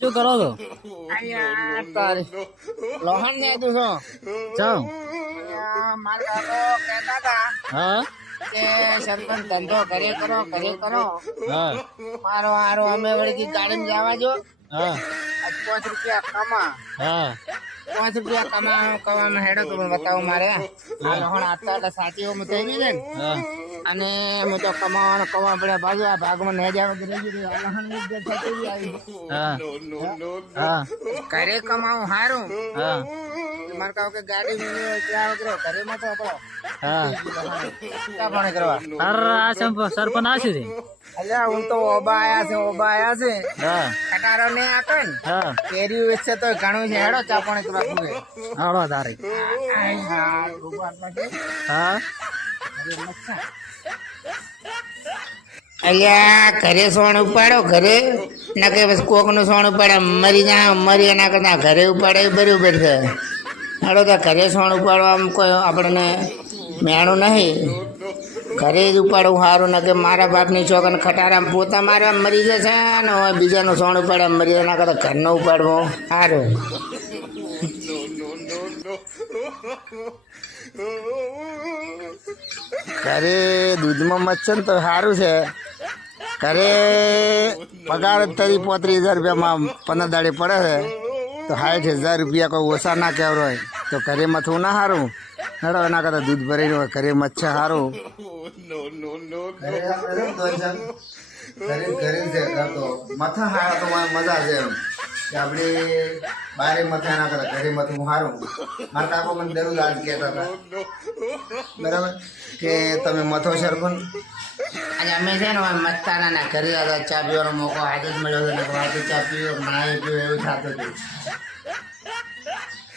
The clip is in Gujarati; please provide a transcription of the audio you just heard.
શું કરો છો? અહીંયા તારી લોહણ ને તું છો જાઓ. મારા કાકો કહેતા હતા હા કે સરપંચ ધંધો ઘરે કરો હા મારો હારો અમે વળી ગાડીમાં જવા જો હા 5 રૂપિયા કમા હા 5 રૂપિયા કવામાં હેડો તો બતાવો મારે આ લોહણ આટલા સાચી હું થઈ ગઈ છે ને હા અને હું તો કમા પડ્યા બાજુ આ ભાગમાં ને જાવ રહી ગયું આ લોહણ ની જે થતી આવી હા હા ઘરે કમાવું હારું હા મારે કહો કે ગાડી ત્યાં વગર ઘરે માં તો હતો હા ચા પાણી કરવા આ સરપંચ આશી છે. અલ્યા હું તો ઓબા આયા છે હા ખટારો ને આકે ને હા કેરી વેચે તો ઘણું છે હેડો ચા પાણી કરવા પૂરે આવડો તારી. હા ભગવાન છે હા અલ્યા ઘરે સોણ ઉપાડો ઘરે ના કે બસ કોક નું સોણ ઉપાડે મરી એના કરતા ઘરે ઉપાડે એ બરોબર છે હેડો તો ઘરે સોણ ઉપાડવા કોઈ આપણને મેણું નહીં ઘરે જ ઉપાડવું સારું ને કે મારા બાપની છોકરાને ખટારા પોતા મારે મરી જશે ને હવે બીજાનું સોણ ઉપાડે મરી એના કરતા ઘરનો ઉપાડવો સારું ઘરે દૂધમાં મચ્છર તો સારું છે ઘરે પગાર જ 30-35 હજાર રૂપિયામાં 15 દાડે પડે છે તો 60,000 રૂપિયા કોઈ ઓછા ના કહેવાય હોય તો ઘરે મથવું ના સારું હેડો એના કરતા દૂધ ભરાઈ હોય ઘરે મચ્છર સારું મથા હારા તો મજા છે એમ કે આપણે બારે મથા ના કરે ઘરે મથું સારું મારા કાકો મને દરરોજ આજ કહેતા હતા બરાબર કે તમે મથો સરપંચ આજે અમે છે ને મસ્તાના ના ઘરે આવ્યા ચા પીવાનો મોકો આજે જ મળ્યો હતો આજે ચા પીવો માય પીવો એવું થતું હતું